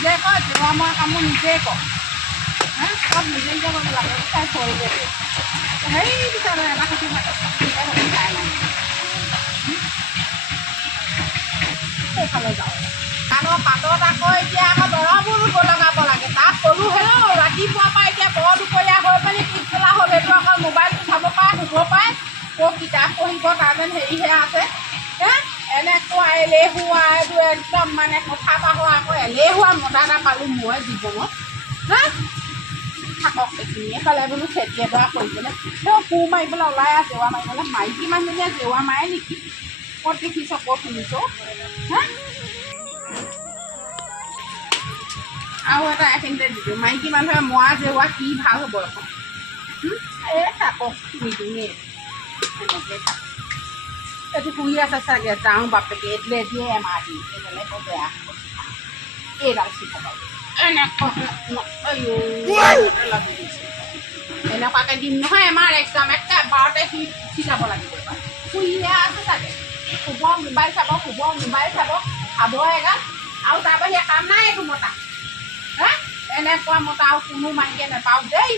নিজে কৰ জেওৰা মৰা কামবোৰ নিজে কৰ হা চব নিজে নিজে কৰিব লাগে চাই চলিলে সেই পিছলৈ এটা থাকে নাই সেইফালে যাওঁ কাণৰ পাতত আকৌ এতিয়া আকৌ দৰবোৰ লগাব লাগে। তাত ক'লোঁ হেৰৌ ৰাতিপুৱাৰ পৰা এতিয়া বৰ দুপৰীয়া হৈ পিনি পিছবেলা হ'ল। সেইটো অকল মোবাইলটো চাব পাৰে শুব পাৰে ক'ত কিতাপ পঢ়িব তাৰমানে হেৰিহে আছে। হে এনেকুৱা এলেহুৱা একদম মানে কথা পাহৰা আকৌ এলেহুৱা মতা এটা পালোঁ মই জীৱনত। হা? থাকক এইখিনি এইফালে বোলো খেতি এডৰা কৰিবলৈ। তেওঁ কোৰ মাৰিবলৈ ওলাই আছে জেওৰা মাৰিবলৈ। মাইকী মানুহজনীয়ে জেওৰা মাৰে নেকি? ক'ত দেখিছ, ক'ত শুনিছ? হা? আৰু এটা এইখিনিতে দিছোঁ মাইকী মানুহে মৰা জেওৰা কি ভালো হ'ব এখন এই থাকক নিদিওঁৱে এনেকৈ। এইটো শুই আছে চাগে, যাওঁ বাপেকে এইটোলে দিয়ে এমাহ দিম এইডালে বৰ বেয়া হ'ব এইডাল চিধাব এনেকুৱাকৈ দিম নহয়, এমাহ একদম একেবাৰতে সি চিলাব লাগিব এবাৰ শুইহে আছে চাগে। শুব, মোবাইল চাব, শুব, মোবাইল চাব, খাব এগাল। আৰু তাৰ বাহিৰে কাম নাই এইটো মতা। হা? এনেকুৱা মতা আৰু কোনো মাইকীয়ে নাপাওঁ দেই।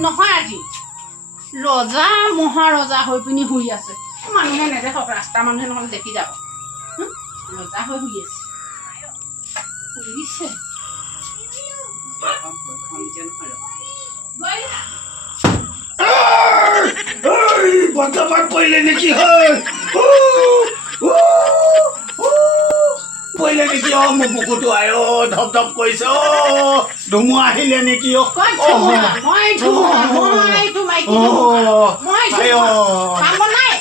নহয় আজি। ৰজা মহাৰজা হৈ পিনি শুই আছে। মানুহে নেদেখক ৰাস্তা মানুহে নহ'লে দেখি যাব? ৰজা হৈ শুই আছে শুইছে নেকি হয় অ মোৰ ধপ ধপ কৰিছে অ ধুমুহা আহিলে নেকি অ? মই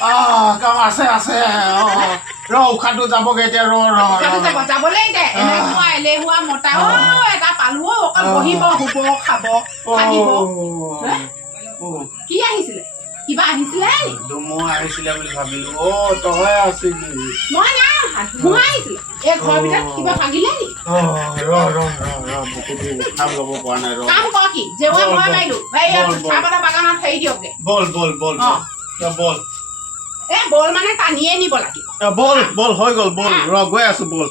মই অ। মই। কাম আছে আছে। অ ৰ উশাহটো যাবগে এতিয়া ৰ ৰ যাবলৈ দে। এলেহুৱা মতা। অ, এটা পালো অকল বহিব, শুব, খাব, থাকিব। কি আহিছিলে? কিবা আহিছিলে? বুলি ভাবিলো। অ তই আছিলি। মই নাই এই ঘৰৰ ভিতৰত কিবা ভাগিলে নি? ৰ ৰ ৰ ৰ বুকুটো উশাহ ল'ব পৰা নাই ৰ কাম কৰ কি? বল, মই। মাৰিলো। এই। চাহপাতৰ বাগানত হেৰি দিয়কগে। বল বল বল বল। এ বল মানে টানিয়ে নিব লাগিব বল বল হৈ গ'ল বল ৰ গৈ আছো বল।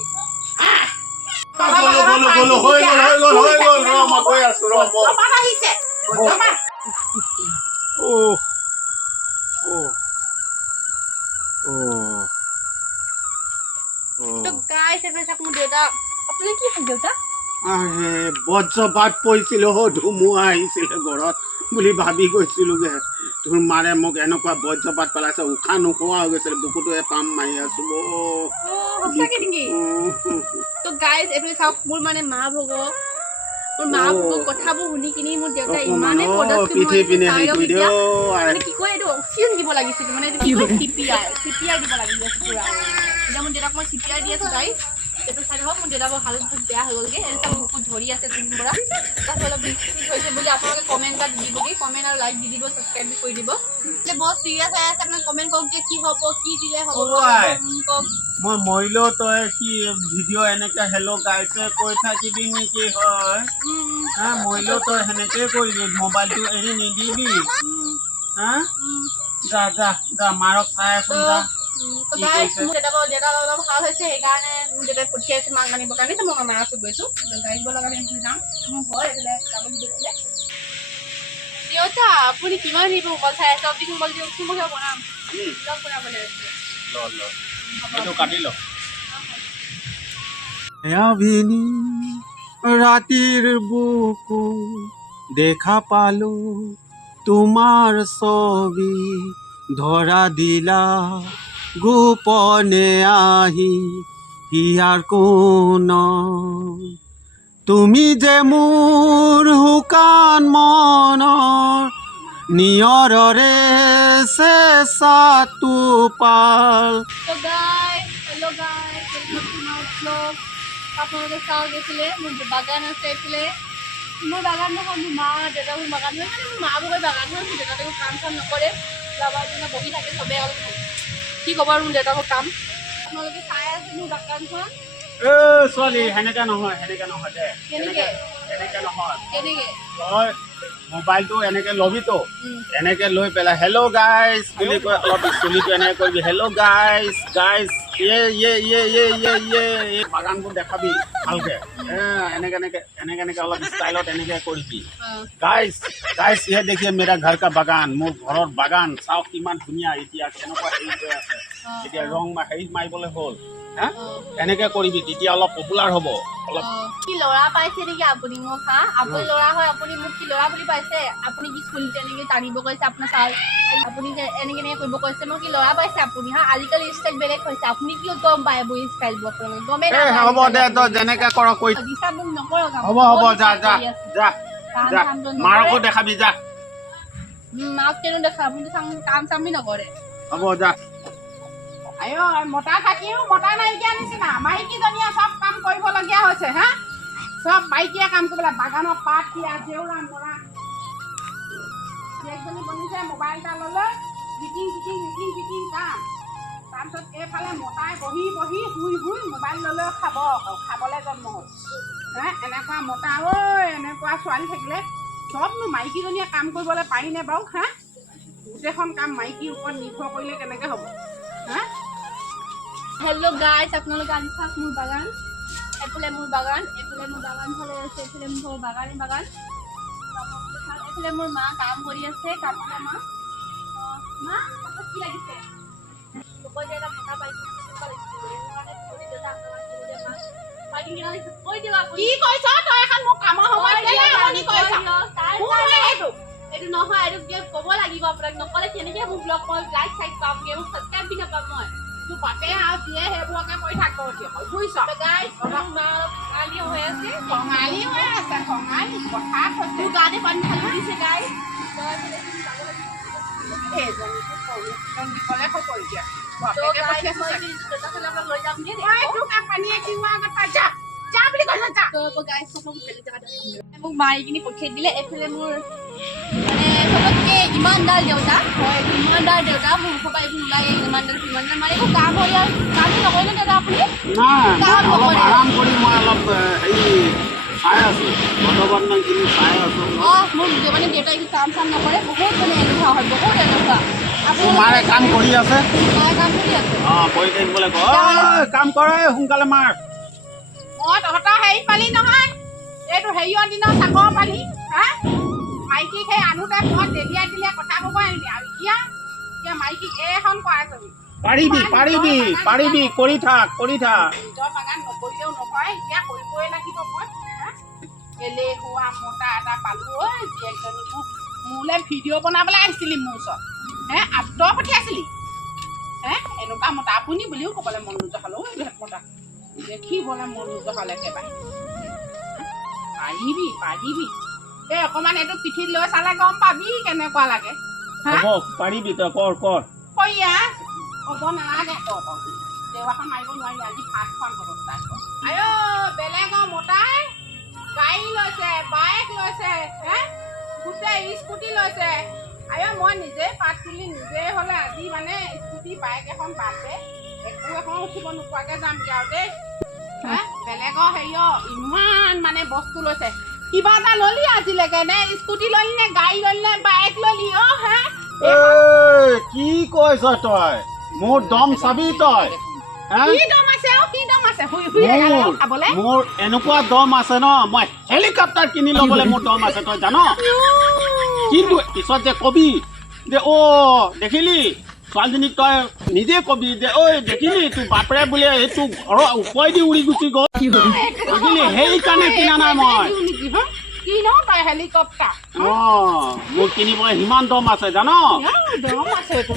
বজ্ৰপাত পৰিছিলে ধুমুহা আহিছিলে ঘৰত বুলি ভাবি গৈছিলোগে তোৰ মাৰে মোক এনেকুৱা বজ্ৰপাত পেলাইছে উশাহ নোখোৱা হৈ গৈছিলে বুকুটোৱে পাম মাৰি আছো মোৰ মানে মা ভগ মোৰ মা ভগ কথাবোৰ শুনি কিনি মোৰ দেউতা অকমান ইমানেই মানে কি কয় এইটো অক্সিজেন দিব লাগিছিল মানে কি কয় চিপিআই দিব লাগিছিল পুৰা। এতিয়া মোৰ দেউতাক মই চিপিআই দি আছোঁ গাইজ এইটো চাই থাকক মোৰ দেউতাকৰ হালত বহুত বেয়া হৈ গ'লগৈ এনে চাওক বুকুত ধৰি আছে পৰা। তাৰপিছত অলপ বিষ হৈছে বুলি আপোনালোকে কমেণ্ট এটা দি দিবগৈ কমেণ্ট আৰু লাইক দি দিব ছাবস্ক্ৰাইব কৰি দিব। যে বহুত চিৰিয়াছ হৈ আছে আপোনালোকে কমেণ্ট কৰক যে কি হ'ব কি দিলে হ'ব কওক মই মৰিলেও তই কি ভিডিঅ' এনেকে হেল্ল' গাইছে কৈ থাকিবি নেকি হয়? হা মৰিলেও তই সেনেকে কৰিবি মোবাইলটো এৰি নিদিবি। হা? যা যা যা মাৰক চাই আছোন যা? মোৰ দেউতা অলপ ভালো হৈছে সেইকাৰণে মোৰ দেউতাই পঠিয়াইছে মাক আনিবৰ কাৰণে মই মামাৰ ওচৰত গৈছোঁ গাড়ীব লগা টাইমত যাম। মোৰ ঘৰ এইফালে যাব দেউতা আপুনি কিমান দিব? মোবাইল চাই আছে আপুনি মোবাইল দিয়কচোন মই বনাম ব্লগ বনাবলৈ আছে। ল ল। এইটো কাটি ল। আভিনি ৰাতিৰ বুকু দেখা পালো তোমাৰ ছবি ধৰা দিলা। গোপনে আহি হিয়াৰ কোন তুমি যে মোৰ শুকান মনৰ নিয়ৰৰে চেঁচাটো পাল। তো guys hello' guys welcome to my blog আপোনালোকে চাওক এইফালে মোৰ বাগান আছে এইফালে মোৰ বাগান নহয় মোৰ মা দেউতা মোৰ বাগান হয় মানে মোৰ মা ভাগৰ বাগান হয় মোৰ দেউতাতে কাম চাম নকৰে লাভাৰ দিনা বহি থাকে চবেই অলপ। কি ক'ব আৰু মোৰ দেউতাকৰ কাম? আপোনালোকে চাই আছে মোৰ বাগানখন এ ছোৱালী সেনেকে নহয় সেনেকে নহয় দে। নহয়। তই মোবাইলটো এনেকে ল'বিতো। এনেকে লৈ পেলাই হেল্ল' গাইজ বুলি কৈ অলপ চুলিটো এনেকে কৰিবি হেল্ল' গাইজ গাইজ ইয়ে ইয়ে ইয়ে ইয়ে ইয়ে ইয়ে এই বাগানবোৰ দেখাবি ভালকে। এনেকে এনেকে এনেকে এনেকে অলপ ষ্টাইলত এনেকে কৰিবি। গাইজ গাইজ ইয়ে দেখিয়ে মেৰা ঘৰ কা বাগান মোৰ ঘৰৰ বাগান চাওক কিমান ধুনীয়া এতিয়া কেনেকুৱা হেৰি হৈ আছে। এতিয়া ৰং হেৰি মাৰিবলৈ হ'ল হা? এনেকে কৰিবি তেতিয়া অলপ পপুলাৰ হ'ব। অলপ অ'। কি ল'ৰা পাইছে নেকি আপুনি মোক হা? আপুনি ল'ৰা হয় আপুনি মোক কি ল'ৰা বুলি পাইছে? আপুনি কি চুলি তেনেকে টানিব কৈছে আপোনাৰ চাল আপুনি যে এনেকে এনেকে কৰিব কৈছে মোক কি ল'ৰা পাইছে আপুনি হা? আজিকালি ষ্টাইল বেলেগ হৈছে। আপুনি কি গম পায় এইবোৰ ষ্টাইল বৰ্তমান গমেই এ হ'ব দে তই যেনেকে কৰ কৰি দিছা মোক নকৰক আপুনি। হ'ব হ'ব বহুত যা style যা কৰি আছে। যা কাম যা। চাম জন মাৰকো। দেখাবি যা। মাক কেনে দেখা আপুনি কাম চামি নকৰে। হ'ব যা। মতা থাকিও মতা নাইকিয়া নিচিনা। মাইকীজনীয়ে চব কাম কৰিবলগীয়া হৈছে হা? চব মাইকীয়ে কাম কৰিব লাগে। বাগানৰ পাত দিয়া জেউৰা মৰা। জীয়েকজনী বনিছে মোবাইল এটা ল'লে। জিকিং জিকিং জিকিং জিকিং কাম। তাৰপিছত এইফালে মতাই বহি বহি শুই শুই মোবাইল ল'লেও খাব আকৌ। খাবলৈ জন্ম হ'ল। হে? এনেকুৱা মতা ঐ এনেকুৱা ছোৱালী থাকিলে চবনো মাইকীজনীয়ে কাম কৰিবলৈ পাৰিনে বাৰু হা? গোটেইখন কাম মাইকীৰ ওপৰত নিৰ্ভৰ কৰিলে কেনেকৈ হ'ব হা? হেল্ল' গাইজ আপোনালোকে আনি চাওক মোৰ বাগান। এফালে মোৰ বাগান এফালে মোৰ বাগান ফালে আছে এফালে মোৰ বাগানে বাগান। এফালে মোৰ মা কাম কৰি আছে কাপোৰৰ মা। মা আপোনাক কি লাগিছে? কৈ দিয়া এটা পাইছে কেনেকুৱা লাগিছে? সেইটো কাৰণে কৰি মা। লাগিছে? কৈ কৈছ? তই এখন মোক কামৰ সময়ত কেলে আমনি কৰিছ? এইটো। নহয় এইটো ক'ব লাগিব আপোনাক? নক'লে কেনেকে মোক ব্লগ মই লাইক চাইক পামগে মোক ছাবস্ক্ৰাইব বি নাপাম মই। তোৰ বাপে আৰু দিয়ে সেইবোৰকে কৰি থাক এতিয়া বুজিছ গাইজ অলপ মা কালি হৈ আছে খঙালী হৈ আছে খঙালী কথা কৈছে মোৰ গাতে পানী ঢালি দিছে গাইজ এইজনীকো সৰু একদম দিবলৈ খবৰ এতিয়া তো বাপেকে গাইজ পঠিয়াইছে মই চাগে। দেউতাকলৈ আপোনাক লৈ যামগে মই তোক আৰু পানীয়ে কিনোৱা আগত তই যা যা বুলি কৈছ যা তো গাইজ চবক বেলেগ জেগাত দেখামগে। মোক মাৰি কিনি পঠিয়াই দিলে এইফালে মোৰ মানে চবতকে ইমানদাৰ দেউতা হয় ইমানদাৰ দেউতা মোৰ মুখৰ পৰা এইবোৰ ওলাই ইমানদাৰ ইমানদাৰ মানে একো কাম হ'ল আৰু কামো নকৰিলে দাদা আপুনি কাম নকৰে। আৰাম কৰি মই অলপ হেৰি চাই আছোঁ বৰ্তমানখিনি চাই আছোঁ অঁ মোৰ মানে দেউতাই একো কাম চাম নকৰে? বহুত মানে এনেকুৱা হয় বহুত এনেকুৱা। মাৰে কাম কৰি আছে। মায়ে কাম কৰি আছে? অঁ কৰি থাকিবলৈ কাম কৰে সোনকালে মাৰ। মই তহঁতৰ হেৰি পালি নহয়। এইটো হেৰিয়ৰ দিনৰ চাকৰ পালি হা? মাইকীক সেই আনোতে মই তেলিয়াই দিলে কথা ক'ব আহিলি আৰু এতিয়া এতিয়া মাইকীক এইখন কৰাই থবি পাৰিবি পাৰিবি পাৰিবি কৰি থাক কৰি থাক। নিজৰ বাগান নকৰিলেও নহয় এতিয়া কৰিবই লাগিব মই? এলেহুৱা মতা এটা পালোঁ ঐ জীয়েকজনী মোক মোলৈ ভিডিঅ' বনাবলৈ আহিছিলি মোৰ ওচৰত। হে আপ তই পঠিয়াইছিলি? হে এনেকুৱা মতা আপুনি বুলিও ক'বলৈ মন নোযোৱা হ'ল ঐ ইহঁত মতা। দেখিবলৈ মন নোযোৱা হ'ল একেবাৰে। পাৰিবি পাৰিবি। এই অকণমান এইটো পিঠিত লৈ চালে গম পাবি কেনেকুৱা লাগে। পাৰিবি তই কৰ কৰ। কইয়া ক'ব নালাগে। তই তই দেৱাখন মাৰিব নোৱাৰি আজি ভাতখন হ'ব তাই আইঅ বেলেগৰ মতাই গাড়ী লৈছে বাইক লৈছে হে? গোটেই স্কুটি লৈছে। আইঅ মই নিজেই পাত তুলি নিজেই হ'লে আজি মানে স্কুটি বাইক এখন বাদে একো এখন উঠিব নোপোৱাকৈ যামগৈ আৰু দেই। হে? বেলেগৰ হেৰিয় ইমান মানে বস্তু লৈছে। কিবা এটা ললি আজিলৈকে নে স্কুটি ললি নে গাড়ী ললি নে বাইক ললি অ হে কি কৈছ তই? মোৰ দম চাবি তই মোৰ এনেকুৱা দম আছে ন মই হেলিকপ্টাৰ কিনি ল'বলৈ মোৰ দম আছে তই জান? কিন্তু পিছত যে কবি যে অ দেখিলি? ছোৱালীজনীক তই নিজে কবি যে ঐ দেখিলি? তোৰ বাপৰে বোলে এইটো ঘৰৰ ওপৰেদি উৰি গুচি গ'ল। দেখিলি? সেইকাৰণে কিনা নাই মই? কি ন তই হেলিকপ্টাৰ অ মোৰ কিনিবলৈ সিমান দম আছে জান দম আছে এইটো।